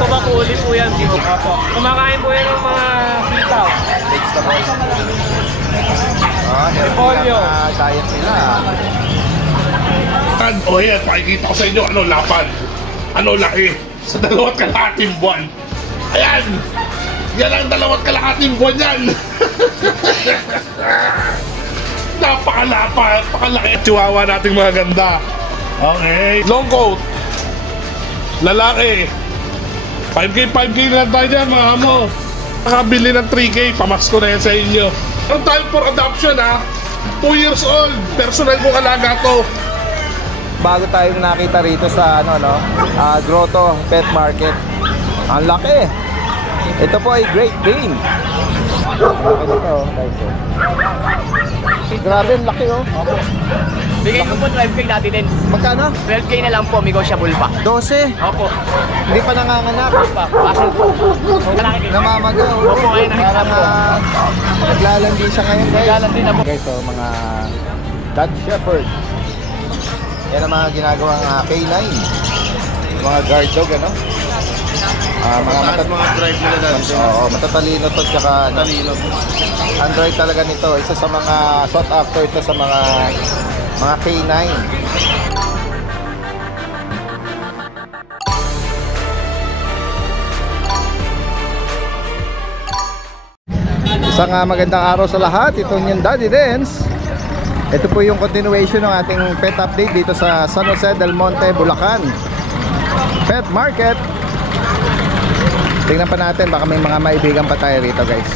Ito makuli po yan. Opo. Kumakain po yan ng mga sitaw. Vegetable. Polio. Diet nila. O yan, pakikita ko sa inyo ano lapan. Ano laki sa 2.5 buwan. Ayan! Yan ang 2.5 buwan yan! Napakalaki. Chihuahua nating mga ganda. Okay. Long coat. Lalaki. 5K lang tayo dyan mga amo. Nakabili ng 3K. Pamax ko na yan sa inyo. Ang time for adoption ha. 2 years old. Personal kong alaga to. Bago tayo nakita rito sa Grotto Pet Market. Ang laki. Ito po ay Great Dane. Laki nito, guys. Grabe, ang laki oh. Bigay ko po 12K dati din. Magkano? 12K na lang po, negotiable pa. 12. Opo. Hindi pa nanganganak. Pasok po. Namamagaw. Opo, ngayon nakita po. Naglalandi siya ngayon, guys. Naglalandi na po. Guys, so mga Dutch Shepherd. Yan ang mga ginagawang K9. Mga guard dog, ano? Mga drive nila dati. Oo, matatalino to, tsaka talino. Android talaga nito. Isa sa mga sought after ito sa mga K9. Isang magandang araw sa lahat. Ito yung Daddy Dance. Ito po yung continuation ng ating pet update dito sa San Jose del Monte, Bulacan Pet Market. Tingnan pa natin, baka may mga maibigan pa tayo rito, guys.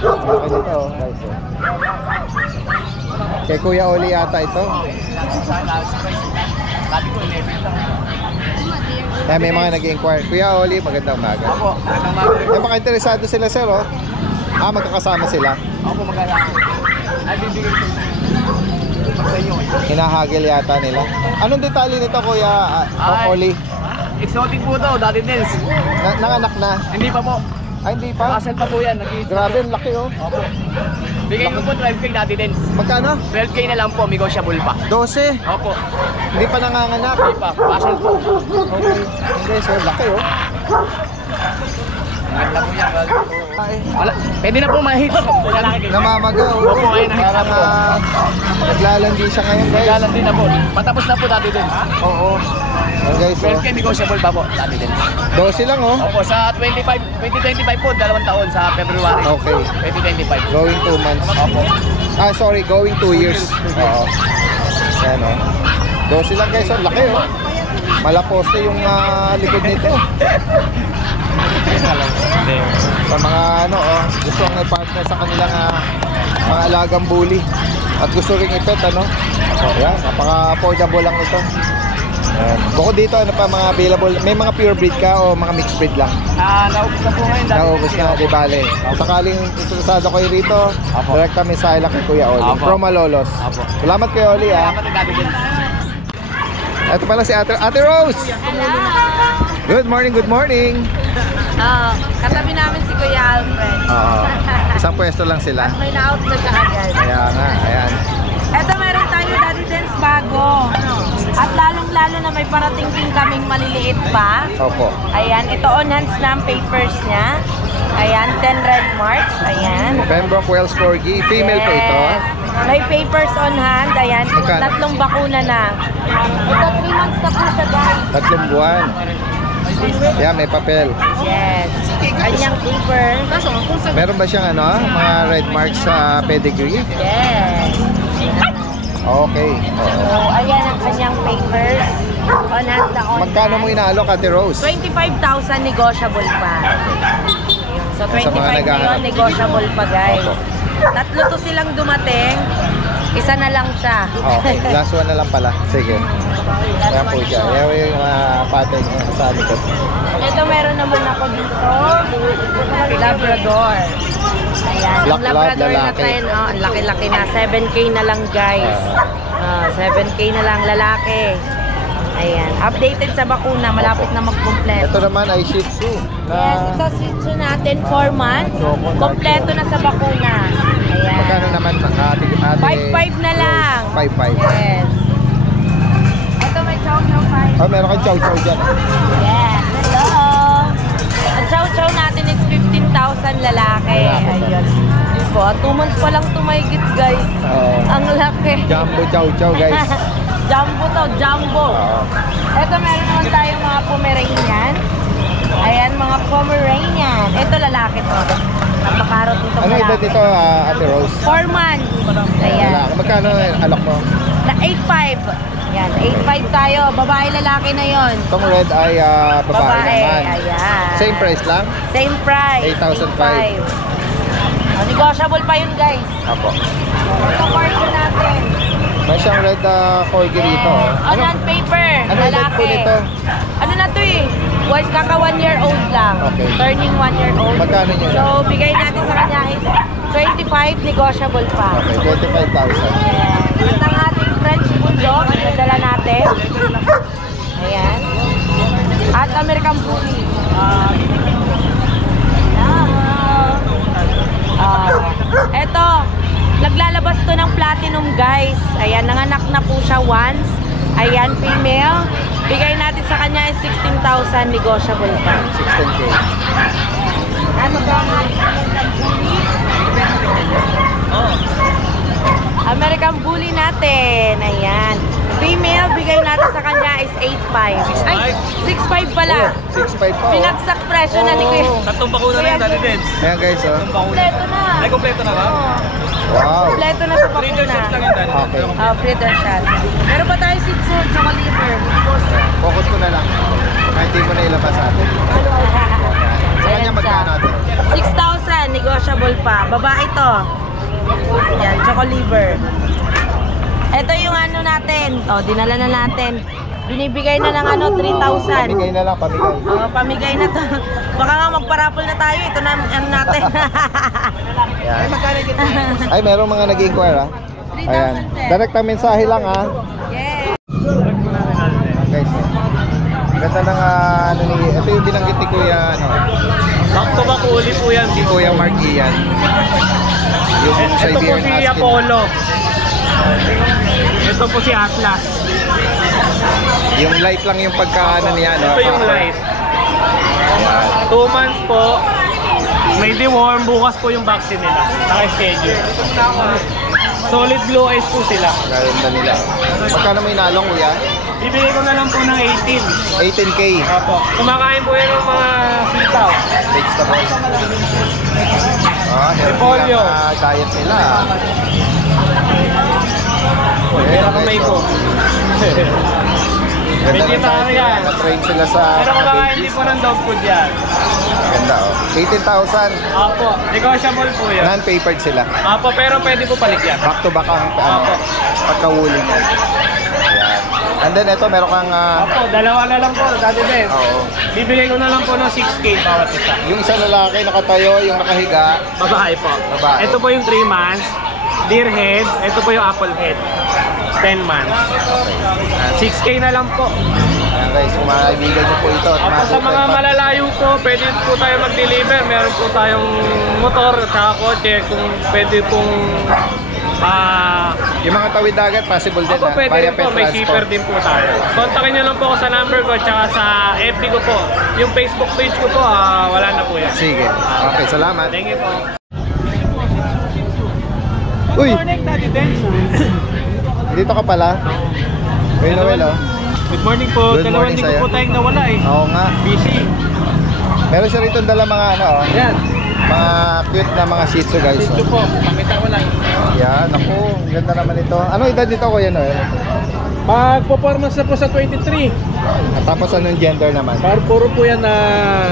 Okay dito, guys. Kay Kuya Oli yata ito. Kaya may mga nag-inquire. Kuya Oli, magandang umaga. Opo, magandang umaga. May mga interesado sila, sir, oh. Magkakasama sila. Opo, magandang. Ay, bibigay ko sa inyo. Hinahagil yata nila. Anong detalye nito, Kuya Oli? Exotic po daw, dati din. Nanganak na? Hindi pa po. Ay, hindi pa? Kasal pa po yan. Grabe, ang laki oh. Opo. Bigay ko po 12K dati din. Magkano? 12K na lang po, negotiable pa. 12. Opo. Hindi pa nanganganak. Hindi pa, kasal po. Okay. Hindi, sir, laki oh. Maganda po yan. Wala. Pwede na po mahit. Namamagaw. Opo, ngayon nakita po. Naglalandi siya ngayon, guys. Naglalandi na po. Patapos na po dati din. Oo. Ayan, guys, oh. 12K negotiable pa po dati din. 12 lang oh. Opo, sa 2025 po, 2 taon sa February. Okay. 2025. Going 2 months. Opo. Sorry, going 2 years. Oo. Ayan oh. 12 lang, guys, oh. Laki oh. Malaposte yung likod nito. Sa mga gusto ang i-partner sa kanilang mga alagang bully at gusto ring ipet, ayan, napaka-affordable lang ito. Bukod dito, ano pa mga available? May mga pure breed ka o mga mixed breed lang? Naubos na po ngayon. Naubos na, di bale. Sakaling interesado kayo rito, direkta mensahe lang kay Kuya Oli. From Malolos. Salamat Kuya Oli, Salamat na dati din. Ito pala si Ate Rose. Good morning, good morning. Katabi namin si Kuya Alfred. Isang pwesto lang sila. At may na-out na kaagad. Kaya nga, ayan. Eto, meron tayo Daddy Dance bago. At lalong-lalo na may parating din kaming maliliit pa. Opo. Ayan, ito on hands na ang papers niya. Ayan, 10 red marks. Ayan. Pembroke Wells Corgi. Female po ito. May papers on hand. Ayan, Magkano? 3 bakuna na. Ito, 3 months na po siya, guys. 3 buwan. Yan, may papel. Yes. Kanyang paper. Meron ba siyang mga red marks sa pedigree? Yes. Okay. So, ayan ang kanyang papers. On hand na on Magkano mo inaalok, Ate Rose? 25,000 negotiable pa. So, 25 million negotiable pa, guys. Opo. Tatlo to silang dumating. Isa na lang siya. Okay, last one na lang pala. Sige. Yan po siya. Yan yung pattern niya sa likod. Ito meron naman ako dito. Labrador. Ayan. Black Ang Labrador lab, lalaki. natin, ang laki-laki na. 7K na lang, guys. 7K na lang, lalaki. Ayan. Updated sa bakuna. Malapit na mag-complete. Ito naman ay Shih Tzu. Yes, ito Shih Tzu natin, 4 months. Kompleto na sa bakuna. Ayan. Magkano naman, ate? 5-5 na lang. 5-5. Yes. Ito may chow chow Oh, meron kang chow-chow dyan. Yes, hello. Ang chow-chow natin is 15,000 lalaki. Ayun. Di ba? 2 months pa lang tumahigit, guys. Ang laki. Jumbo chow-chow, guys. Jumbo to, jumbo. Ito meron naman tayong mga Pomeranian. Ayan, mga Pomeranian. Ito lalaki to. Napakarot nito Ano lalaki. edad dito, Ate Rose? 4 months. Ayan. Wala. Magkano alak mo? Na 8.5. Yan, 8.5 tayo. Babae, lalaki na yon. Itong red ay babae naman. Ayan. Same price lang? Same price. 8,500. Negotiable pa yun, guys. Apo. Ito corgi natin. May siyang red corgi rito. On paper, Ano edad lalaki. po nito? Ano na to eh? Was kaka 1 year old lang. Okay. Turning 1 year old. Magkano niya? So, bigay natin sa kanya is 25, negotiable pa. Okay, 25,000. At ang ating French Bulldog, nadala natin. Ayan. At American Bully. Eto, naglalabas to ng platinum, guys. Ayan, nanganak na po siya once. Ayan, female. Bigay natin sa kanya is 16,000, negotiable pa. 16K. Ano ba ang American Bully natin. Ayan. Female, bigay natin sa kanya is 8.5. Ay, 6.5 pala. 6.5 pa, oh. Pinagsak presyo na ni Kuya. Tatlong bakuna na yun, Daddy Dens. Ayan, guys, oh. Kompleto na. Ay, kompleto na ba? Oo. Wow. Kompleto na sa Breeder bakuna. shot lang yun, Daddy Dens. Okay. Breeder shot. Meron pa tayo Shih Tzu, tsaka liver. Focus ko na lang. Kahit hindi mo na ilabas sa atin. Sa kanya magkano natin? 6,000, negotiable pa. Babae to. Yan, tsaka liver. Ito yung ano natin. O, dinala na natin. Binibigay na ng ano, 3,000. Pamigay na lang, pamigay. O, pamigay na to. Baka nga magparapol na tayo. Ito na ano natin. Ayan. Ay, meron mga nag-inquire, ha? 3,000, Ayan. sir. Direct na mensahe lang, ha? Yes. Guys, ganda ng ano ni... Ito yung binanggit ni Kuya, ano? Back to back uli po yan. Si Kuya Mark Ian. Yung Ito po Siberian si Husky. Apollo. Ito po si Atlas. Yung light lang yung pagkaano niya, no? Ito yung light. 2 months po. May deworm. Bukas po yung vaccine nila. Naka-schedule. Solid blue eyes po sila. Ganda nila. Magkano may nalong, Kuya? Bibigay ko na lang po ng 18. 18K. Opo. Kumakain po yan ng mga sitaw. Vegetable. Ah, healthy Repolyo. ang diet nila. Pero kamay ko. Ganda ng Vegetarian. diet nila. Na-train sila sa Pero mga kumakain din babies. po ng dog food yan. Ganda, oh. 18,000. Opo. Negotiable po yan. Non-papered sila. Opo, pero pwede po paligyan. Back to back ang ano, Opo. pagkawuli niya. Ayan. And then ito, meron kang... Opo, dalawa na lang po, Daddy Dens. Oo. Bibigay ko na lang po ng 6K bawat isa. Yung isang lalaki nakatayo, yung nakahiga. Babae po. Babae. Ito po yung 3 months. Deer head. Ito po yung apple head. 10 months. 6K na lang po. Ayan guys, kung mga kaibigan niyo po ito. at Opo, sa mga malalayo po, pwede po tayo mag-deliver. Meron po tayong motor at saka kotse. Kung pwede pong... Yung mga tawid dagat, possible din. Ako pwede Via rin po, pet may transport. shipper din po tayo. Kontakin nyo lang po ako sa number ko at saka sa FB ko po. Yung Facebook page ko po, wala na po yan. Sige. Okay, salamat. Thank you po. Uy, Morning, Daddy Dens. dito ka pala. Uy, Noel, oh. Good morning po. Good Dalawang morning linggo sa'yo. po tayong nawala eh. Oo nga. Busy. Meron siya rito dala mga ano, oh. Yan. Mga cute na mga shih tzu guys. Ito Oh. po. Pakita ko lang. Yan, ako. Ang ganda naman ito. Ano edad nito, Kuya Noel? Magpo-performance na po sa 23. At tapos anong gender naman? Puro po yan na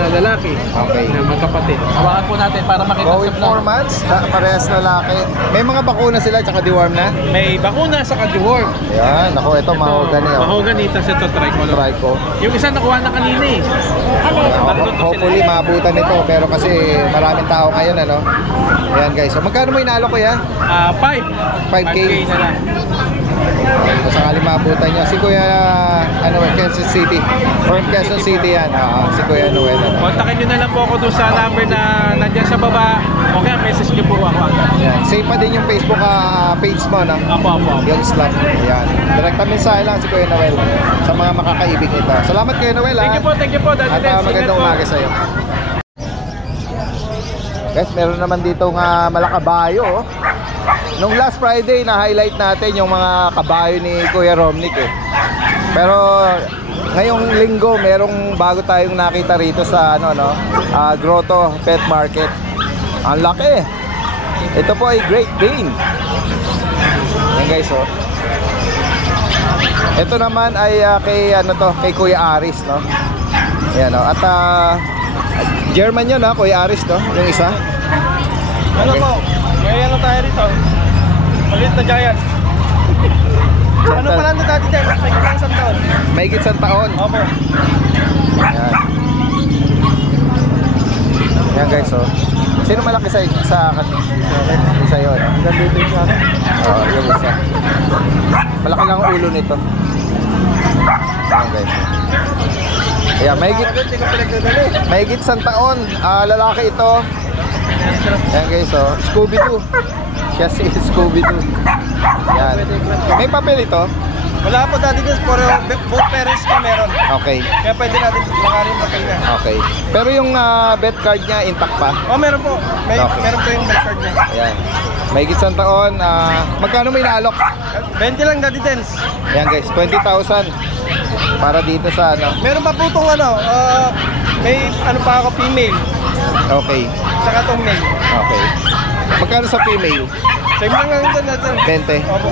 lalaki. Okay. Na magkapatid. Hawakan po natin para makita Going 4 months, parehas lalaki. May mga bakuna sila, tsaka deworm na. May bakuna sa ka-deworm. Yan, ako ito, mahogany. Oh. Mahogany. Tapos ito tricolor. Try ko. Yung isa nakuha na kanina eh. Hopefully maabutan ito, pero kasi maraming tao ngayon, ano? Ayan guys, so magkano mo inalo, Kuya? 5. 5K. na lang. Kung sakali maabutan nyo, si Kuya, Quezon City. From Quezon City yan. Si Kuya Noel. Kontakin nyo na lang po ako doon sa number na nandiyan sa baba. Okay, message nyo po ako. Yan. Save pa din yung Facebook page mo, no? Apo. Yung slot. Yan. Direkta mensahe lang si Kuya Noel sa mga makakaibig nito. Salamat Kuya Noel, ha? Thank you po, Daddy At Dance. magandang umaga sa'yo. Guys, meron naman dito nga malakabayo. Nung last Friday, na-highlight natin yung mga kabayo ni Kuya Romnick eh. Pero ngayong linggo, merong bago tayong nakita rito sa Grotto Pet Market. Ang laki. Ito po ay Great Dane. Yan guys, oh. Ito naman ay kay Kuya Aris, no? Ayan, oh. At German yun, ha, Kuya Aris, no? Yung isa. Ano po? May ano tayo rito? Malit na giant. Ano pa lang ito dati dyan? May kitang isang taon. May isang taon. Opo. Ayan. Ayan guys, oh. Sino malaki sa isa yun? Gandito siya. Oo, yung isa. Malaki lang ang ulo nito. Ayan guys. Ayan, may higit isang taon. Lalaki ito. Ayan guys, oh. Scooby-Doo. Siya si Scooby-Doo. Ayan. May papel ito? Wala po dati guys, both parents ko meron. Okay. Kaya pwede natin makarin papel niya. Okay. Pero yung bet card niya intact pa? Oh, meron po. Okay. Meron po yung bet card niya. Ayan. May higit isang taon. Magkano may naalok? 20 lang dati dance. Ayan guys, 20,000 para dito sa Meron pa po itong may ano pa ako female. Okay. Saka itong male. Okay. Magkano sa female? Same lang ang ito natin. 20. Opo.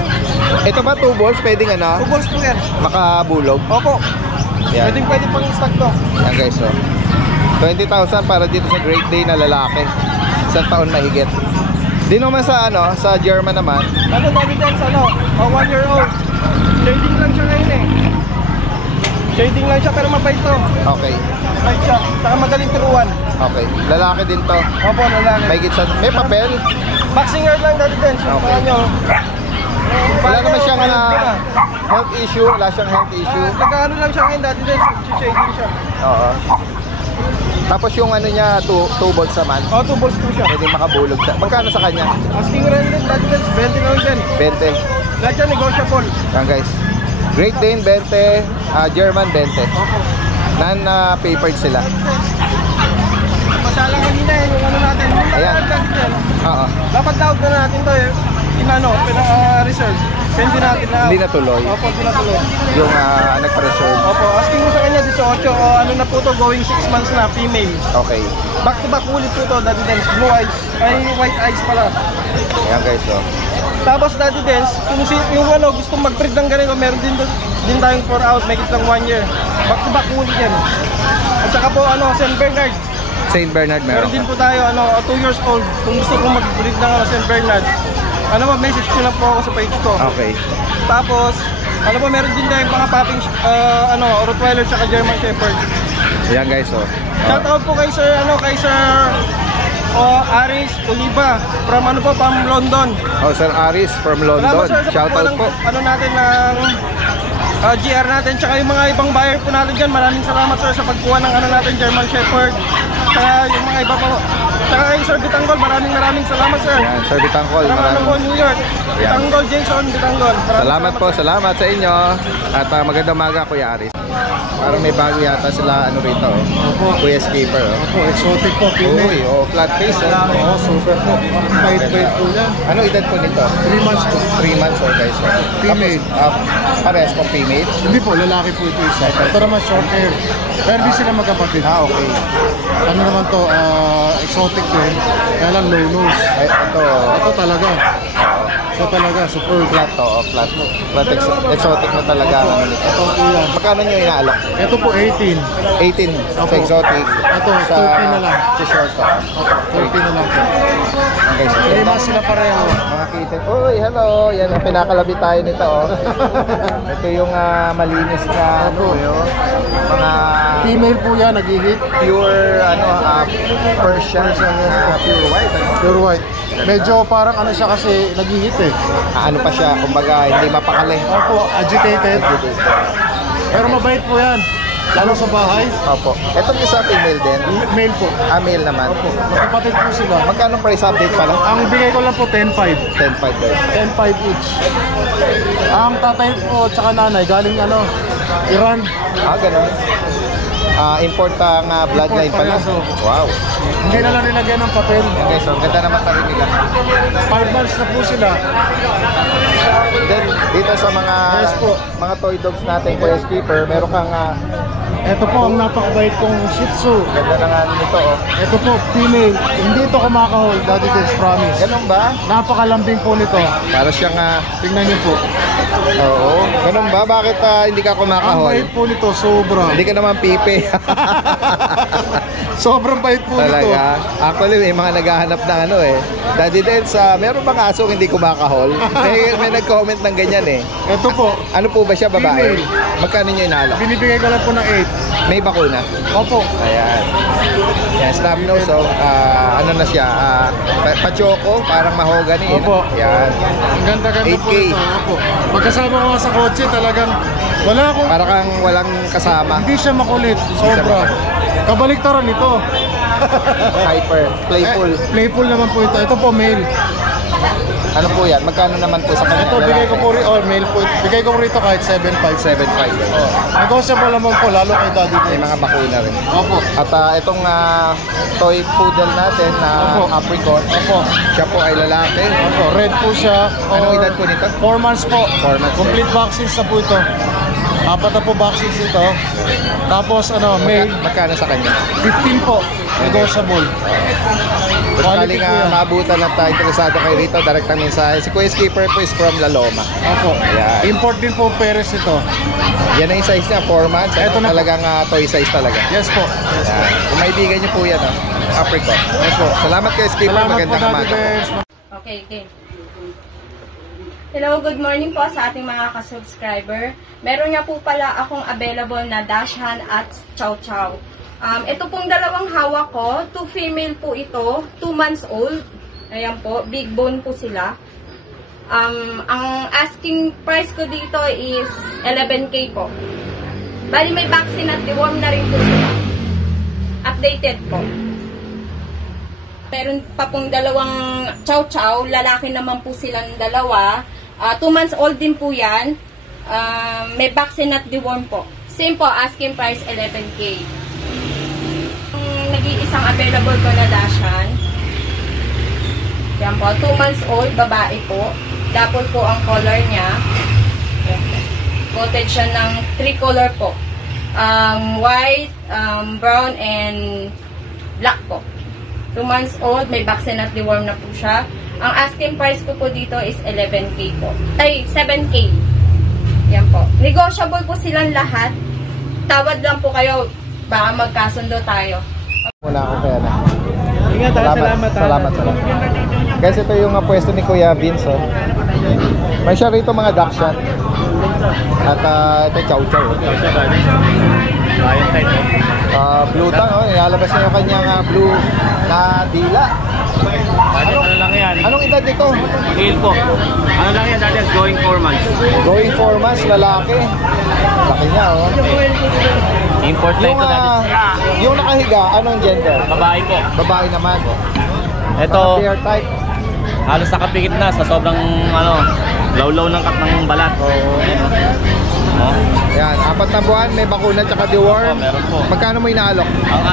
Ito ba 2 balls? Pwedeng 2 balls po yan. makabulog? Opo. Yan. Pwede pang stock to. Yan guys, oh. 20,000 para dito sa Great Day na lalaki. Isang taon mahigit. Di naman sa sa German naman. Ano dami dyan sa 1 year old. Shading lang siya ngayon eh. Shading lang siya pero mabait to. Okay. Mabait siya. Saka magaling turuan. Okay. Lalaki din to. Opo, lalaki. May papel? Boxing guard lang dati dyan. Okay. Wala naman siyang health issue. Wala siyang health issue. Nagkaano lang siya ngayon dati dyan. Shading siya. Oo. Tapos yung niya, 2 balls naman. 2 balls po siya. Pwede makabulog siya. Magkano sa kanya? Asking rin din dati dyan. 20 lang din. 20. Lahat yan negotiable. Yan guys. Great Dane 20, German 20. Opo. Non-papered sila. Masalang kanina yung natin. Ayan. Dati dyan. Oo. Dapat daog na natin to eh. Reserve. Hindi natin na. Hindi natuloy. Opo, hindi natuloy. Yung nagpa-reserve. Opo, asking mo sa kanya 18 o ano na po to, going 6 months na, female. Okay. Back to back ulit po to, Daddy Dance. Blue eyes, ay white eyes pala. Ayan guys, oh. Tapos Daddy Dance, kung yung gusto mag-breed ng ganito, meron din tayong 4 out, make it lang 1 year. Back to back ulit yan. At saka po, St. Bernard. St. Bernard meron. Meron din po tayo, 2 years old. Kung gusto kong mag-breed ng St. Bernard, message ko lang po ako sa page ko. Okay. Tapos, meron din tayong mga popping, Rottweiler tsaka German Shepherd. Ayan guys, oh. Shoutout po kay Sir, Aris Oliva from from London. Oh, Sir Aris from London. Salamat sir sa Shoutout po. natin ng GR natin tsaka yung mga ibang buyer po natin dyan. Maraming salamat sir sa pagkuha ng natin German Shepherd. Tsaka yung mga iba po. Tsaka kay Sir Bitanggol, maraming salamat sir. Ayan, Sir Bitangkol. Salamat po New York. Bitanggol, Jason Bitanggol. Salamat po, salamat sa inyo. At magandang umaga, Kuya Aris. Parang may bago yata sila rito, oh. Kuya Skipper, oh. Opo, exotic po. Uy, oh, flat face, oh. Oo, super po. Bait po yan. Ano edad po nito? 3 months po. 3 months old guys. Oh. Female. Tapos, parehas pong female? Hindi po, lalaki po ito isa. Ito naman short hair. Pero di sila magkapatid. Okay. Ano naman to, exotic din. Kaya lang low nose. Ay, ito. Ito talaga. Ito talaga, super Flat to, oh, flat. Flat exotic na talaga. Ito po yan. Magkano nyo inaalok? Ito po 18. 18 sa Opo. exotic. Ito, sa 30 na lang. Sa short to. 30 na lang po. Okay, so, Hindi mas sila pareho. mga kitten. Uy, hello. Yan ang pinakalabit tayo nito, oh. Ito yung malinis na mga Female po yan, nag-hit. pure Persian, pure white. Pure white. Medyo parang ano siya kasi nag-hit eh. Ano pa siya, kumbaga hindi mapakali. Opo, agitated. Pero mabait po yan. Lalo sa bahay. Opo. Itong isa female din. Male po. Male naman. Opo, magkapatid po sila. Magkano price update pala? Ang bigay ko lang po 10.5. 10.5 guys. 10.5 each. Ang tatay po tsaka nanay galing ano, Iran. Ganun. Import ang bloodline Import pala. pareso. Wow. Hindi na lang nilagyan ng papel. Okay, so ganda naman pa rin nila. 5 months na po sila. Then, dito sa Yes po. mga toy dogs natin, Kuya Skipper, meron kang Ito po ang napakabait kong Shih Tzu. ganda na nga nito, oh. Ito po, female. Hindi ito kumakahol, Daddy Des, promise. Ganun ba? Napakalambing po nito. Para siyang, Tingnan niyo po. oo. Ganun ba? Bakit hindi ka Ang kumakahol? bait po nito, sobra. Hindi ka naman pipi. Sobrang bait po nito. Talaga. Actually, may mga naghahanap ng ano eh. Daddy Dens, meron bang asong hindi kumakahol? may nag-comment ng ganyan eh. Ito po, Ano po ba siya, babae? Female. Magkano niyo inalok? binibigay ko lang po ng 8. May bakuna? Opo. Ayan. Yan, snub nose. So, ano na siya? Pachoko, parang mahogany. Opo. Yan. Ang ganda-ganda po 8K. nito. Opo. Pagkasama ko nga sa kotse, talagang wala akong... Para kang walang kasama. Hindi siya makulit. Sobra. Kabaliktaran nito. Hyper. Playful. Playful naman po ito. Ito po, male. Ano po yan? Magkano naman po sa kanya? Ito, bigay ko po rin, male po. Bigay ko rito kahit 7.5. 7.5. Negotiable naman po, lalo kay Daddy May Des. mga bakuna rin. Opo. At itong toy poodle natin na Opo. apricot, Opo. siya po ay lalaki. Opo, red po siya. Anong edad po nito? 4 months po. 4 months. Complete vaccines na po ito. 4 na po vaccines ito. Tapos male, Magkano sa kanya? 15 po. Negotiable. Kung Quality sakaling po yan. maabutan at interesado kayo rito, direktang mensahe. Si Kuya Skipper po is from La Loma. Opo. Ayan. Import din po Perez ito. Yan na yung size niya, 4 months. Ito na po. Talagang toy size talaga. Yes po. Ayan. Kung maibigan niyo po yan, apricot. Opo. Salamat Kuya Skipper, Salamat po, magandang Daddy umaga. Des. Okay, okay. Hello, good morning po sa ating mga ka-subscriber. Meron nga po pala akong available na Dachshund at Chow Chow. Ito pong dalawang hawak ko, 2 female po ito, 2 months old. Ayan po, big bone po sila. Ang asking price ko dito is 11K po. Bali may vaccine at deworm na rin po sila. Updated po. Meron pa pong dalawang chow chow, lalaki naman po silang dalawa. 2 months old din po yan. May vaccine at deworm po. Same po, asking price 11K. Nag-iisang available ko na Dachshund. Yan po, 2 months old, babae po. Dapol po ang color niya. Coated siya ng 3 color po. White, brown, and black po. 2 months old, may vaccine at deworm na po siya. Ang asking price ko po dito is 11K po. Ay, 7K. Yan po. Negotiable po silang lahat. Tawad lang po kayo. Baka magkasundo tayo. Muna ako kaya na. Ingat Salamat. Guys, ito yung pwesto ni Kuya Vince. Oh. May siya rito mga Dachshund. At ito Chow Chow. Blue tongue, oh. Ilalabas niya yung kanyang blue na dila. Ano lang yan? Anong edad nito? Male po. Ano lang yan? Dati going 4 months. Going 4 months, lalaki. Laki niya, oh. Import na Yung, ito dati. yung nakahiga, anong gender? Babae po. Babae naman. Ito, Mga pair type. halos nakapikit na sa sobrang lawlaw ng balat. Oo. Oh. Yan, 4 na buwan, may bakuna tsaka deworm. Oh, meron po. Magkano mo inaalok? Ang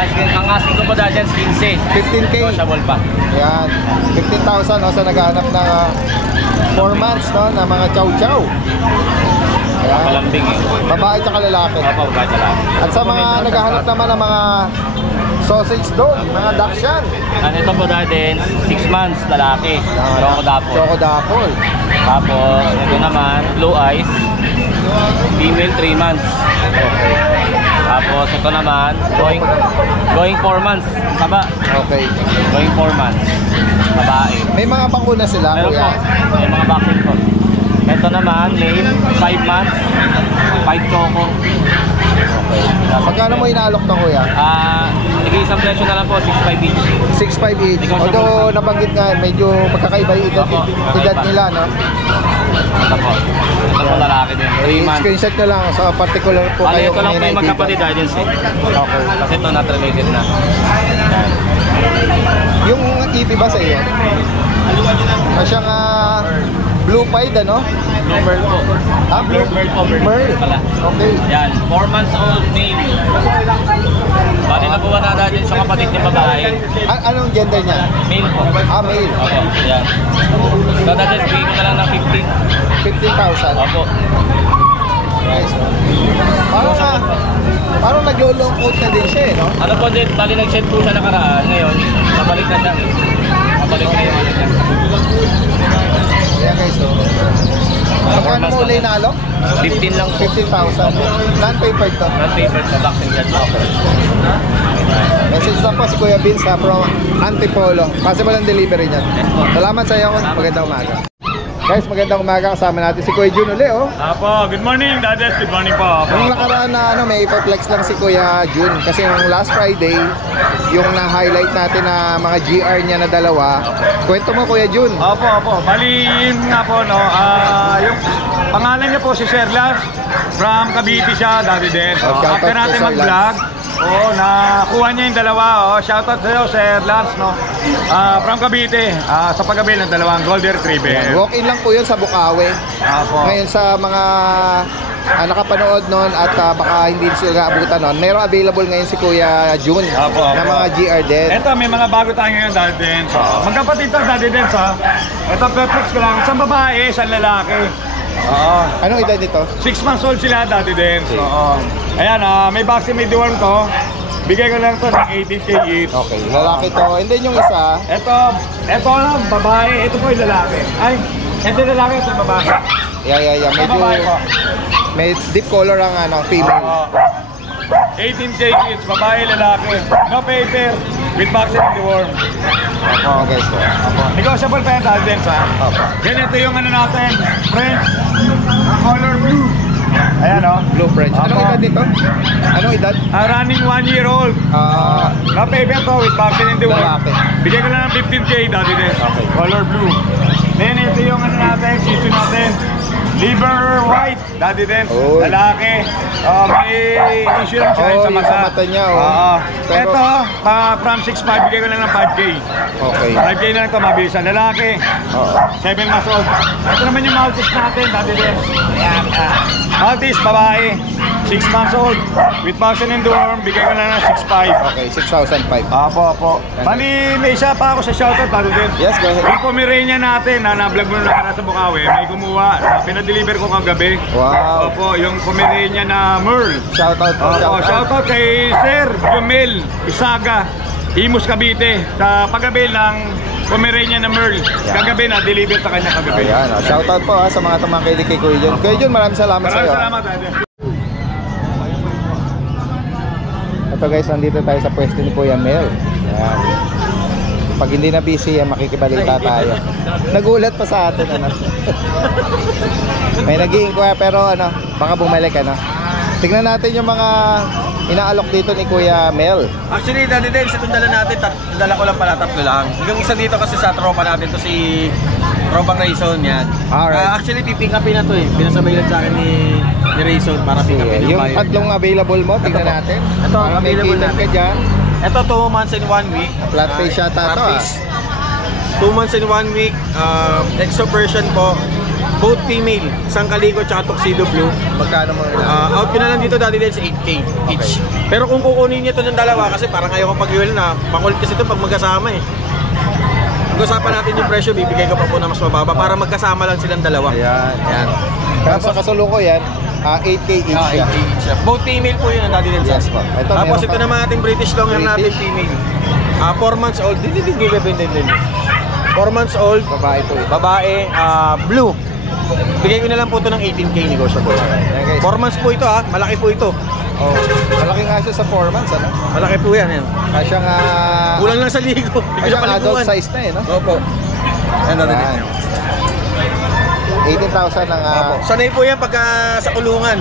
asking ko po dati yan, 15. 15K. Negotiable pa. Yan, 15,000 no, sa naghahanap ng 4 months no, na mga chow-chow. Ayan, Palambing eh. babae tsaka lalaki. Opo, babae talaga. At sa mga naghahanap naman ng mga sausage dog, mga Dachshund. Ano ito po dati, 6 months, lalaki. Choco dapol. Choco dapol. Tapos, ito naman, blue eyes. Female 3 months. Okay. Tapos, ito naman, going 4 months. Taba. Okay. Going 4 months. Babae. May mga bakuna sila, Meron po. kuya. May mga vaccine po. Ito naman, male, 5 months. 5 choco. Okay. Pagka Magkano mo inaalok to, kuya? Nag-iisang presyo na lang po, 6.5 each. 6.5 each. Negotiable. Although nabanggit nga, medyo magkakaiba yung edad nila, no? Ito po. Ito po lalaki din. 3 months. Screenshot nyo lang sa particular po Ano kayo. ito lang po may yung magkapatid agency. Okay. Kasi ito not related na. Yan. Yung EP ba sa iyo? Siyang blue pied, ano? Blue Pearl po. Blue Merl po. Merl. Pala. Okay. Yan. 4 months old male. Bali nakuha na natin sa kapatid ni babae. Anong gender niya? Male po. Male. Opo. Yan. So dati bigay ko na lang ng 15,000. Opo. Nice. Parang nag-long coat na din siya, no? Ano po din, bali nag-shed po siya nakaraan. Ngayon, nabalik na siya. Nabalik na yung ano niya. Ayan guys, so. Magkano mo uli nalo? 15 lang po. 15,000. Non-papered to. Non-paper sa vaccine yan. Message lang po si Kuya Vince from Antipolo. Possible ang delivery niyan. Salamat sa iyo. Magandang umaga. Guys, magandang umaga. Kasama natin si Kuya Jun uli, oh. Apo, good morning, Dades. Good morning po. Nung nakaraan na may ipoplex lang si Kuya Jun. Kasi nung last Friday, yung na-highlight natin na mga GR niya na dalawa. Kwento mo, Kuya Jun. Opo. Bali, yun nga po, no. Yung pangalan niya po si Sir Lance. From Cavite siya, dati din. Oh, shoutout After to natin Sir mag-vlog, nakuha niya yung dalawa. Shoutout sa'yo, Sir Lance, no. From Cavite, sa paggabil ng dalawang Golden Retriever. Walk-in lang po yun sa Bukawi. Opo. Ngayon sa mga nakapanood nun at baka hindi sila abutan nun, mayroong available ngayon si Kuya Jun Opo. na mga GR din. Ito, may mga bago tayo ngayon, Daddy Dance. Magkapatid to, Daddy Dance, ha. Ito, perfect ko lang. Isang babae, isang lalaki. Oo. Anong edad nito? 6 months old sila, Daddy Dance. Oo. Ayan, may vaccine, may deworm to. Bigay ko lang to ng 18K each. Okay, lalaki to. And then yung isa, Ito lang, babae. Ito po yung lalaki. Ay, ito yung lalaki, ito yung babae. yeah. Medyo Babae po. may deep color ang female. Oo. 18K each, babae, lalaki. No paper, with vaccine and deworm. Okay, so. Negotiable pa yan, Daddy Dance, ha. Opo. Ganito yung ano natin, French, color blue. Ayan, oh. Blue French. Anong Opo. edad nito? Anong edad? Running 1 year old. Na paper to with vaccine and deworm. Lalaki. Bigay ko lang ng 15K, Daddy Dance. Okay. Color blue. Then ito yung ano natin, sito natin. Liver white, Daddy Dance. Oy. Lalaki. May insurance Oh, sa yung mata. sa mata niya, oh. Oo. Pero- Ito, from 6'5", bigay ko lang ng 5K. Okay. 5K na lang ito, mabilisan. Lalaki. Oo. 7 months old. Ito naman yung Maltese natin, Daddy Dance. Ayan. Maltese, babae. 6 months old. With vaccine and deworm, bigay ko lang ng 6'5". Okay, 6,005. Apo. Bali, may isa pa ako sa shoutout, Daddy Dance. Yes, go ahead. Yung Pomeranian natin, na na-vlog mo na nakara sa Bukawi, may kumuha. Pinadeliver ko kagabi. Wow. Opo, yung Pomeranian na Merl. Shoutout po, Opo, shoutout kay Sir Jumel Isaga, Imus Cavite, sa paggabi ng Pomeranian na Merl. Kagabi na, deliver sa kanya kagabi. Ayan, shoutout po sa mga tumangkilik kay Kuya Jun. Kuya Jun, maraming salamat sa iyo. Maraming salamat, Daddy. Ito guys, nandito tayo sa pwesto ni Kuya Mel. Ayan. Pag hindi na busy, makikibalita tayo. Nagulat pa sa atin, ano. May nag-i-inquire pero baka bumalik, Tignan natin yung mga inaalok dito ni Kuya Mel. Actually, Daddy Dance, itong dala natin, dala ko lang pala, 3 lang. Yung isa dito kasi sa tropa natin, to si Tropang Rayson, yan. Alright. Actually, pipick upin na to eh. Pinasabay lang sa akin ni Rayson para pick upin Yung bayan. tatlong available mo, tignan natin. Ito, Para may available kilom ka natin. dyan. Ito, 2 months and 1 week. Flat face yata Flat to, face. 2 months and 1 week. Exo version po. Both female. Isang kaliko tsaka tuxedo blue. Magkano mo nila? Out ko na lang dito, Daddy Dance, 8K each. Pero kung kukunin niyo to ng dalawa, kasi parang ayaw ko pag-iwil na, makulit kasi ito pag magkasama eh. Pag-usapan natin yung presyo, bibigay ko pa po na mas mababa para magkasama lang silang dalawa. Ayan. Yan. Tapos sa kasuluko yan, 8K each siya. 8K each. Both female po yun, Daddy Dance. Yes po. Ito, Tapos meron ito pa. naman ating British Longhair natin, British. female. 4 months old, hindi 4 months old, Babae po ito. babae, blue. Bigay ko na lang po ito ng 18K negotiable. Ayan guys. 4 months po ito malaki po ito. Oh, malaki nga siya sa 4 months, Malaki po yan. Kasya nga... Kulang lang sa ligo. Hindi ko Kasya na adult paliguan. size na no? Opo. Yan, Daddy Ayan. Dance. 18,000 ang... Opo. Sanay po yan pagka sa kulungan.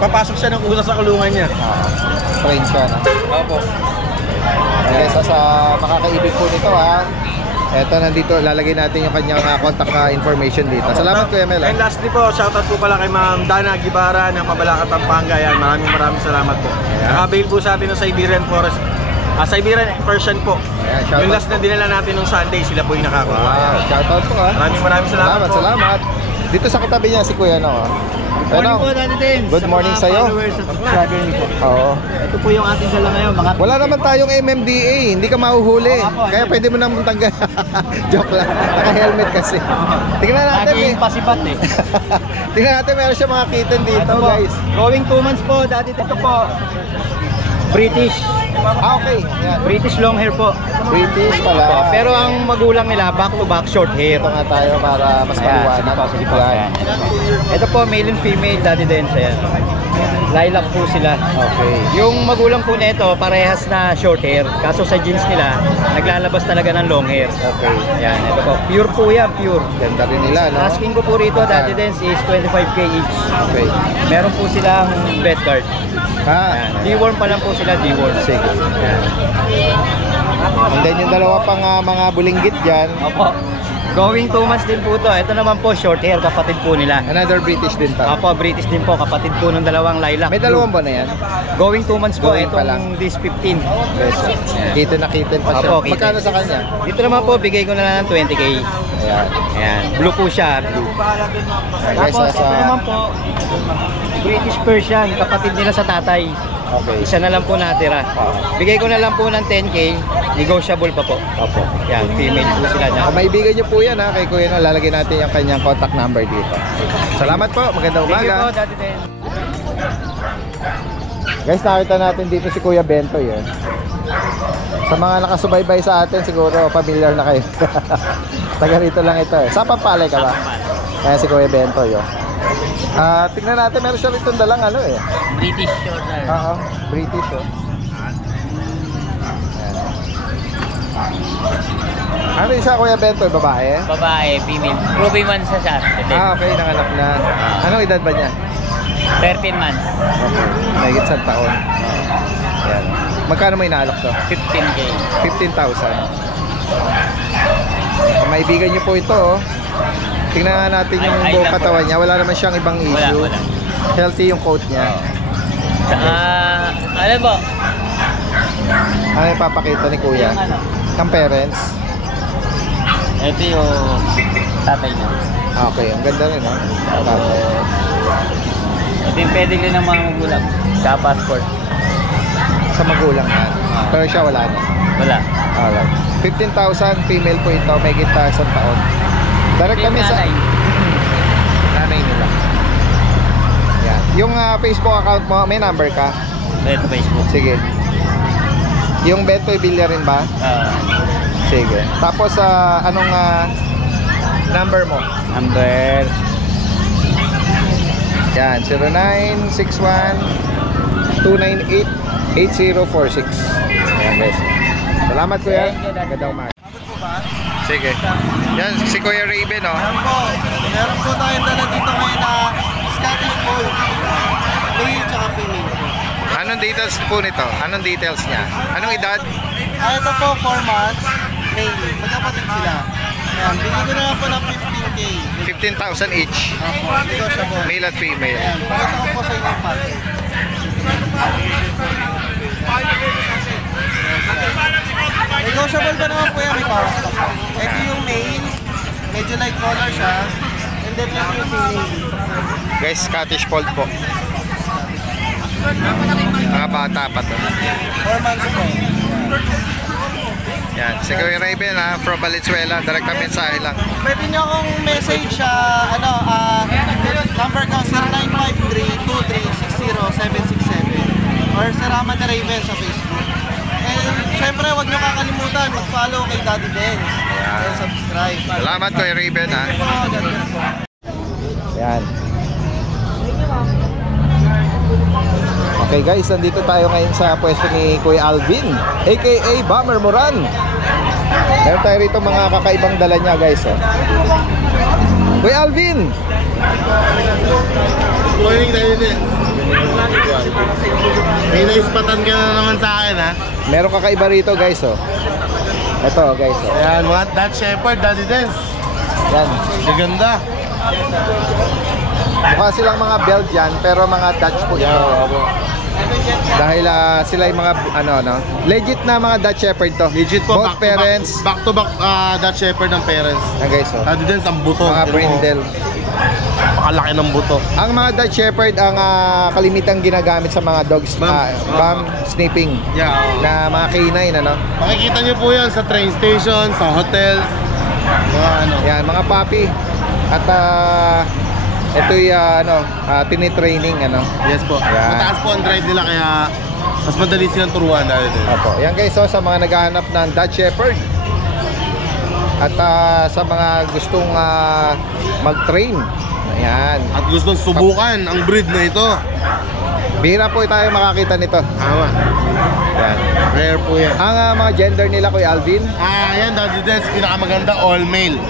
Papasok siya ng usa sa kulungan niya. train siya, no? Opo. Okay, sa makakaibig po nito, ha. Eto, nandito, lalagay natin yung kanyang contact information dito. Salamat, Kuya Mel. And lastly po, shoutout po pala kay Ma'am Dana Gibara ng Mabalacat, Pampanga. Yan, maraming salamat po. Naka-avail po sa atin ng Siberian Forest. Siberian Persian po. Ayan, shoutout. Yung last na dinala natin nung Sunday, sila po yung nakakuha. Wow, shoutout po, ha. Maraming salamat po. Salamat. Dito sa katabi niya si Kuya, no? Ano? Good morning sa'yo. Oo. Ito po yung ating dala ngayon, mga Wala naman tayong MMDA, hindi ka mahuhuli. Kaya pwede mo nang tanggal. Joke lang. Naka-helmet kasi. Tingnan natin, laging pasipat eh. Tingnan natin, meron siya mga kitten dito, Ito po, guys. going 2 months po, dati ito po. British. Okay. Yan. British long hair po. British pala. Pero ang magulang nila, back to back short hair. Ito nga tayo para mas maliwanag. Sige po. Ayan. Ito po, male and female, daddy din siya. Lilac po sila. Okay. Yung magulang po nito, parehas na short hair. Kaso sa jeans nila, naglalabas talaga ng long hair. Okay. Yan, ito po. Pure po yan, pure. Ganda rin nila, no? Asking ko po rito, daddy dens is 25k each. Okay. Meron po silang bed guard. Ha? D-worm pa lang po sila, D-worm. Sige. Yan. And then yung dalawa pang mga bulinggit dyan. Opo. Going 2 months din po to. Ito naman po, short hair, kapatid po nila. Another British din pa. Opo, British din po, kapatid po ng dalawang lilac. May dalawang ba na yan? Going 2 months po, Going pa lang. itong this 15. Peso. Kitten na kitten pa siya. Opo, kitten. Magkano sa kanya? Dito naman po, bigay ko na lang ng 20k. Ayan. Ayan, blue po siya, blue. Guys, Tapos, ito naman po, British Persian, kapatid nila sa tatay. Okay. Isa na lang po natira. Bigay ko na lang po ng 10k, negotiable pa po. Opo. Yan, female po sila dyan. Kung maibigan niyo po yan, ha, kay Kuya, no, lalagay natin yung kanyang contact number dito. Salamat po. Magandang Thank you po, umaga. Daddy Den. Guys, nakita natin dito si Kuya Bento yun. Sa mga nakasubaybay sa atin, siguro familiar na kayo. Taga rito lang ito eh. Sa Pampalay ka ba? Kaya si Kuya Bento yun. Tingnan natin, meron siya rito dalang ano eh. British short hair. Oo, British oh. Ano yung siya, Kuya Bento? Babae? Babae, female. Ruby man sa siya. Okay, nanganak na. Anong edad ba niya? 13 months. Okay, mahigit sa taon. Ayan. Magkano may inaalok to? 15k. 15,000. Kung maibigan niyo po ito, oh. Tingnan nga natin yung Ay, buong lang po. katawan niya. Wala naman siyang ibang issue. Wala. Healthy yung coat niya. Saka, alam mo, Ano yung papakita ni Kuya? ano, Ang parents. ito yung tatay niya. Okay, ang ganda rin, oh. Tapos, Ito yung pedigree ng mga magulang. Saka passport. sa magulang yan. Pero siya wala na. Wala. Alright. 15,000 female po ito, may gita isang taon. Direct kami sa Nanay. nanay nila. Yan. Yung Facebook account mo, may number ka? Ito Facebook. Sige. Yung Bento Villa rin ba? Sige. Tapos anong number mo? Number Yan, 0961-298-8046. Ayan guys. Salamat Kuya. Magandang umaga. Sige. Yan, si Kuya Raven, oh. Meron po tayong dala dito ngayon na Scottish Fold. Male tsaka female po. Anong details po nito? Anong details niya? Anong edad? Ito po, 4 months. Male. Magkapatid sila. Ayan, bigyan ko na lang po ng 15k. 15,000 each. Opo, negotiable. Male at female. Ayan, pakita ko po sa inyo yung pattern. Negotiable pa naman po yan, may power stock. Ito yung male, medyo light color siya. And then ito yung female. Guys, Scottish Fold po. Mga bata pa to. 4 months po. Yan, si Kuya Raven from Valenzuela. Direct mensahe lang. Pwede nyo akong message sa number ko 0953-2360-767 or Sir Raman Raven sa Facebook. And syempre, huwag nyo kakalimutan mag-follow kay Daddy Dens and subscribe. Salamat Kuya Raven, ha. Yan. Okay guys, nandito tayo ngayon sa pwesto ni Kuya Alvin, aka Bomber Moran. Meron tayo rito mga kakaibang dala niya guys, oh. Kuya Alvin! Good morning, Daddy Den. May naispatan ka na naman sa akin, ha? Meron kakaiba rito, guys, oh. Ito, guys, oh. Ayan, mga Dutch Shepherd, Daddy Dance. Yan. Maganda. Mukha silang mga Belgian, pero mga Dutch po ito. Dahil sila yung mga, legit na mga Dutch Shepherd to. Legit po, Both parents. back to back Dutch Shepherd ng parents. Yan, guys, oh. Daddy Dance, ang buto. Mga brindle. Pakalaki ng buto. Ang mga Dutch Shepherd ang kalimitang ginagamit sa mga dogs, bomb sniffing. Yeah. Na mga canine, Makikita niyo po yan sa train station, sa hotel. Mga Yan, mga puppy. At ito yung tinitraining, Yes po. Yan. Mataas po ang drive nila kaya mas madali silang turuan dahil din. Opo. Yan, guys, so, sa mga naghahanap ng Dutch Shepherd at sa mga gustong mag-train, ayan, At gustong subukan ang breed na ito. bihira po tayo makakita nito. Tama. Yan. Rare po yan. Ang mga gender nila, Kuya Alvin? Yan, Daddy Dance, pinakamaganda, all male.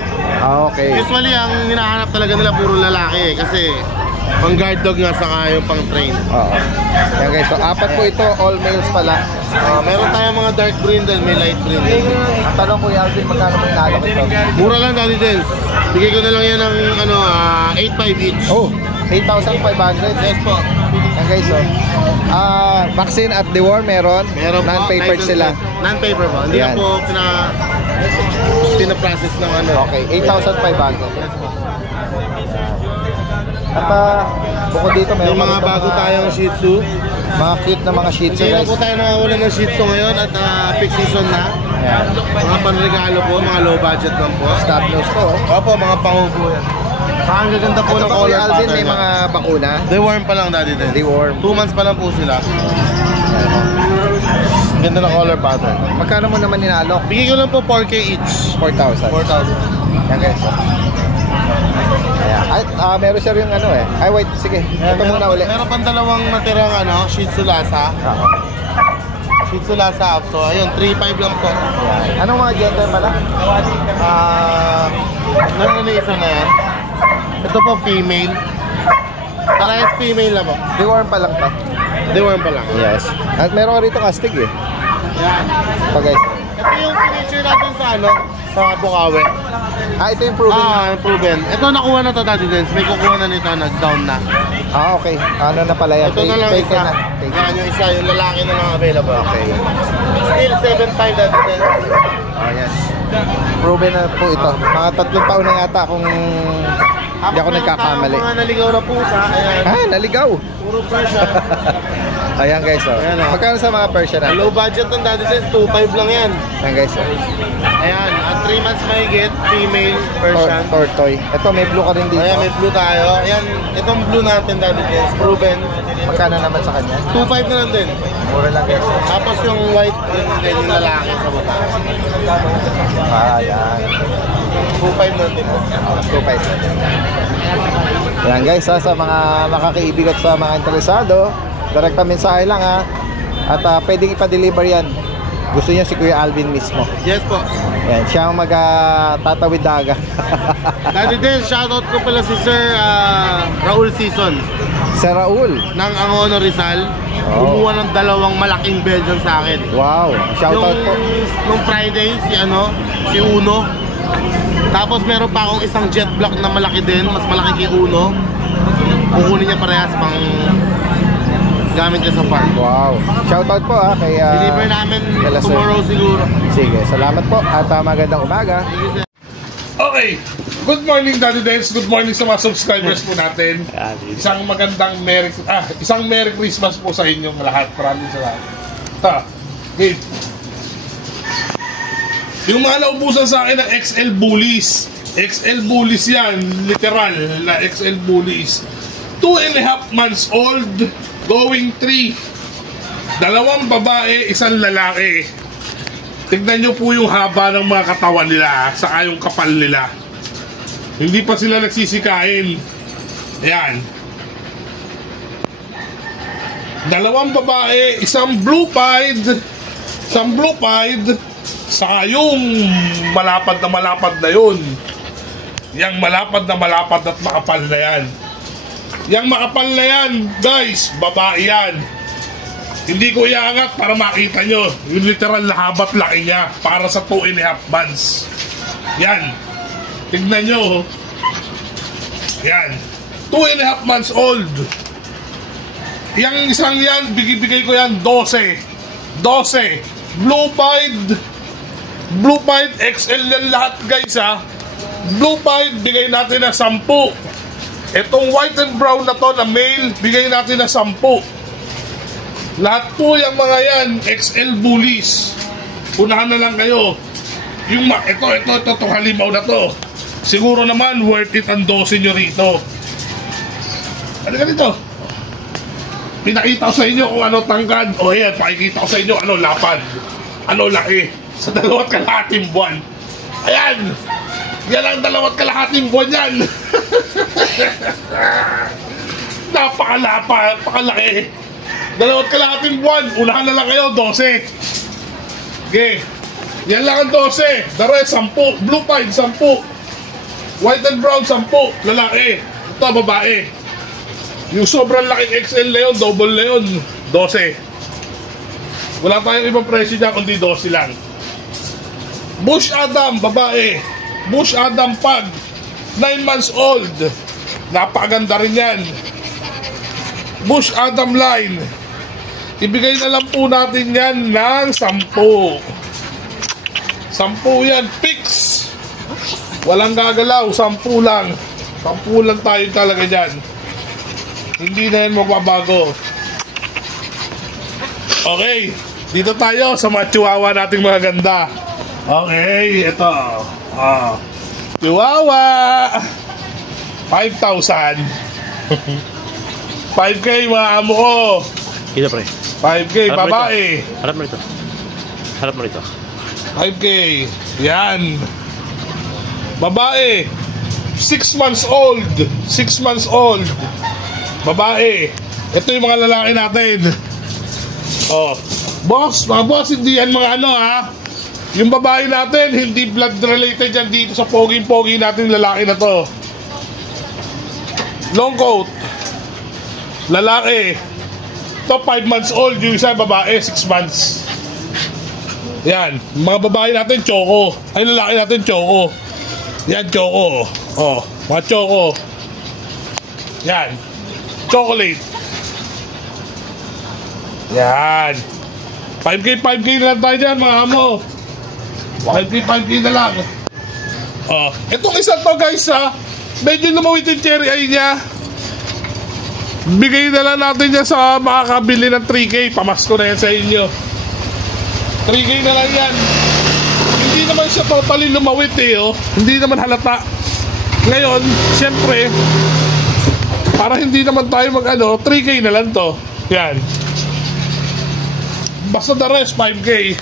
Okay. Usually, ang hinahanap talaga nila puro lalaki kasi pang guard dog nga saka yung pang train. Oo. Yan, guys, so 4 po ito, all males pala. Meron tayong mga dark brindle, may light brindle. Ang tanong, Kuya Alvin, magkano mo inalok ito? Mura lang, Daddy Dance. Bigay ko na lang yan ng 8.5 each. Oh, 8,500. Yes po. Yan, guys, so vaccine at deworm meron. Meron po. Non-papered license sila. po. Non-paper po. Hindi Yan. na po pina-process ng Okay, 8,500. At bukod dito May meron mga pa bago tayong Shih Tzu. mga cute na mga Shih Tzu, Hindi na guys. po tayo nakawala ng Shih Tzu ngayon at peak season na. Ayan. Mga panregalo po, mga low budget lang po. Stab nose to, oh. Opo, mga pangubo yan. Ang gaganda po Ito ng pa, color Kuya Alvin, pattern may niya. mga bakuna. Deworm pa lang, Daddy Dance. Deworm. 2 months pa lang po sila. Ganda ng color pattern. Magkano mo naman inalok? Bigay ko lang po 4K each. 4,000. 4,000. Yan, guys, oh. Ayan. Ay, meron siya rin Ay, wait, sige. Ito muna uli. Meron pang dalawang natirang Shih Tzu Lhasa. Oo. Shih Tzu Lhasa up. So, ayun, 3.5 lang po. Ayan. Anong mga gender pala? Ano isa na yan? Ito po, female. Parehas female na po. Deworm pa lang to. Deworm pa lang. Yes. At meron rito kastig, eh. Yan. Ito, guys. Ito yung feature natin sa sa Bukawi. Ito yung proven. Proven. Ito nakuha na to, Daddy Dance. May kukuha na nito, nag-down na. Okay. Ano na pala yan? Ito na lang Taken isa. na. Taken. Yan yung isa, yung lalaki na lang available. Okay. Still 7.5, Daddy Dance. Oh, yes. Proven na po ito. Mga 3 taon na yata kung hindi ako nagkakamali. Mga naligaw na pusa. Ayan. Naligaw. Puro Persian. Ayan, guys, oh. Ayan, oh. Magkano sa mga Persian natin? Low budget ng Daddy Dance, 2.5 lang yan. Ayan, guys, oh. Ayan, at 3 months mahigit, female Persian. Tortoy. Ito, may blue ka rin dito. Ayan, may blue tayo. Ayan, itong blue natin, Daddy Dance, proven. Magkano naman sa kanya? 2.5 na lang din. Mura lang, guys. Tapos yung white, yun din yung lalaki sa baba. Ayan. 2.5 na din po. 2.5. Ayan, guys, sa mga makakiibig at sa mga interesado, direkta mensahe lang, ha. At pwedeng ipa-deliver yan. Gusto niya si Kuya Alvin mismo. Yes po. Ayan, siya ang mag-tatawid daga. Daddy Dance, shoutout ko pala si Sir Raul Season Sa Raul. ng Angono Rizal. Oh. Kumuha ng 2 malaking Belgian sa akin. Wow, shoutout po. Nung Friday, si Uno. Tapos meron pa akong isang jet black na malaki din, mas malaki kay Uno. Kukunin niya parehas pang gamit niya sa farm. Wow. Shoutout po, ha, kay Deliver namin kala sir. tomorrow siguro. Sige, salamat po at magandang umaga. Okay. Good morning, Daddy Dance. Good morning sa mga subscribers po natin. Isang Merry Christmas po sa inyong lahat. Maraming salamat. Okay. Yung mga naubusan sa akin ng XL Bullies. XL Bullies yan. Literal na XL Bullies. 2.5 months old. Going 3. 2 babae, 1 lalaki. Tignan nyo po yung haba ng mga katawan nila, saka yung kapal nila. Hindi pa sila nagsisikain. Ayan. 2 babae, 1 blue pied, saka yung malapad na yun. Yang malapad at makapal na yan. Yang makapal na yan, guys, babae yan. Hindi ko iangat para makita nyo. Yung literal na habat laki niya para sa 2.5 months. Yan. Tignan nyo. Yan. 2.5 months old. Yang isang yan, bigay ko yan 12. 12. Blue Pied XL yan lahat, guys, ha. Blue Pied, bigay natin na 10. Itong white and brown na to na male, bigay natin na 10. Lahat po yung mga yan, XL bullies. Unahan na lang kayo. Yung itong halimaw na to. Siguro naman, worth it ang 12 nyo rito. Ano ka dito? Pinakita ko sa inyo kung ano tangkad. O yan, pakikita ko sa inyo ano lapad. Ano laki. Sa 2.5 buwan. Ayan! Yan ang 2.5 buwan yan. Napakalaki. 2.5 buwan. Unahan na lang kayo, 12. Okay. Yan lang ang 12. The rest, 10. Blue Pied, 10. White and brown, 10. Lalaki. Ito, babae. Yung sobrang laking XL na yun, double na yun, 12. Wala tayong ibang presyo dyan, kundi 12 lang. Bush Adam, babae. Bush Adam Pug, 9 months old. Napakaganda rin yan. Bush Adam Line. Ibigay na lang po natin yan ng 10. 10 yan, fix. Walang gagalaw, 10 lang. 10 lang tayo talaga dyan. Hindi na yan magbabago. Okay, dito tayo sa mga chihuahua nating mga ganda. Okay, ito. Chihuahua. 5,000. 5K mga amo ko. Ito, pre. 5K, babae. Harap mo rito. Harap mo rito. 5K. Yan. Babae. 6 months old. 6 months old. Babae. Ito yung mga lalaki natin. Oh. Boss, mga boss, hindi yan mga ano, ha. Yung babae natin, hindi blood related yan dito sa pogi-pogi natin lalaki na to. Long coat. Lalaki. Ito 5 months old. Yung isa babae, 6 months. Yan. Mga babae natin, choco. Ay, lalaki natin, choco. Yan, choco. Oh, mga choco. Yan. Chocolate. Yan. 5K na lang tayo dyan, mga amo. 5K na lang. Oh, itong isa to, guys, ha. Medyo lumawit yung cherry eye niya. Bigay na lang natin yan sa makakabili ng 3K. Pamasko na yan sa inyo. 3K na lang yan. Hindi naman siya totally lumawit, eh, oh. Hindi naman halata. Ngayon, syempre, para hindi naman tayo mag-ano, 3K na lang to. Yan. Basta the rest, 5K.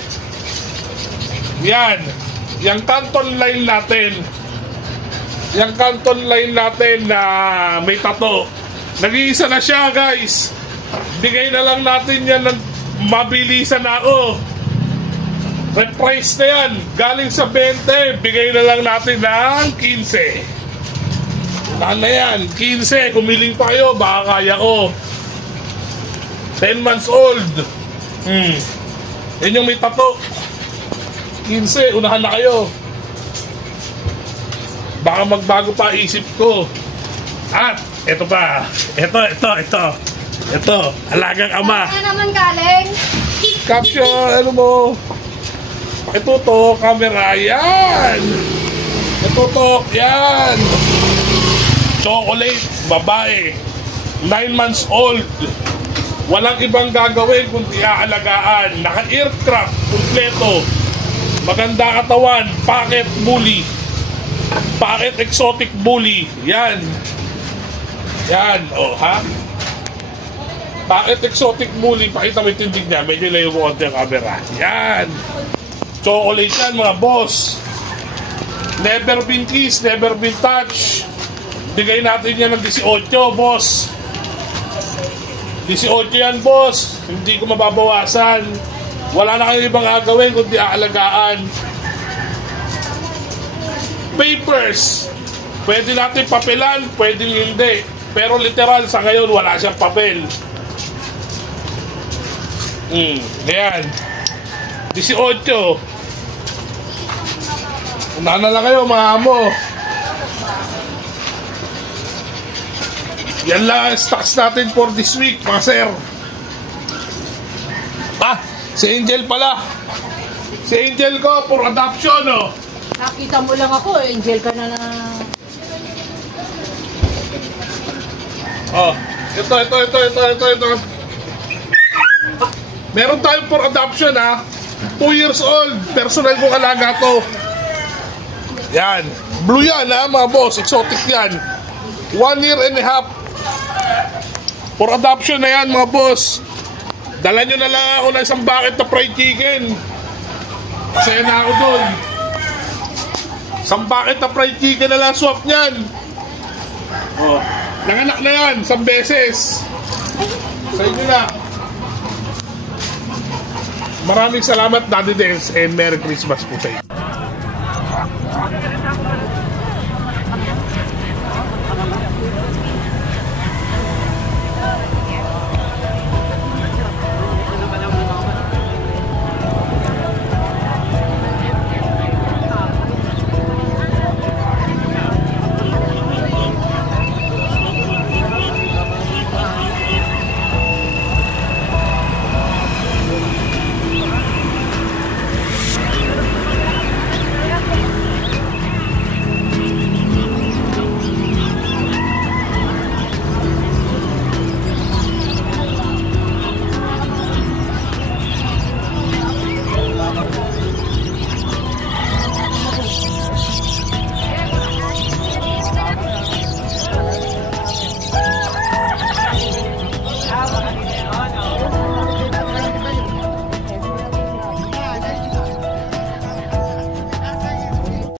Yan. Yang Canton line natin. Yang Canton line natin na may tato. Nag-iisa na siya, guys. Bigay na lang natin yan ng mabilisan na ako. Reprice na yan. Galing sa 20, bigay na lang natin ng 15. Saan na yan? 15. Kumiling pa kayo, baka kaya ko. 10 months old. Yan yung may tato. 15, unahan na kayo. Baka magbago pa isip ko. At, ito pa. Ito, alagang ama. Ano naman galing? Caption, ano mo? Ito to, camera, yan. Ito to, yan. Chocolate, babae. 9 months old. Walang ibang gagawin kundi aalagaan. Naka-aircraft, kumpleto. Maganda katawan, pocket bully. Pocket exotic bully. Yan. Yan, oh, ha? Pocket exotic bully. Pakita mo yung tindig niya. Medyo layo mo konti ang camera. Yan. Chocolate yan, mga boss. Never been kissed, never been touched. Bigay natin yan ng 18, boss. 18 yan, boss. Hindi ko mababawasan. Wala na kayong ibang gagawin kundi aalagaan. Papers. Pwede natin papelan, pwede hindi. Pero literal, sa ngayon, wala siyang papel. Ayan. 18. Una na lang kayo, mga amo. Yan lang ang stocks natin for this week, mga sir. Ah, si Angel pala. Si Angel ko for adoption, oh. Nakita mo lang ako, Angel ka na na. Oh, ito. Meron tayong for adoption, ha. 2 years old. Personal kong alaga to. Yan. Blue yan, ha, mga boss. Exotic yan. 1 year and a half. For adoption na yan, mga boss. Dala nyo na lang ako ng isang bucket na fried chicken. Masaya na ako doon. Isang bucket na fried chicken na lang swap niyan. Oh, nanganak na yan, 1 beses. Sa inyo na. Maraming salamat, Daddy Dance, and Merry Christmas po sa inyo.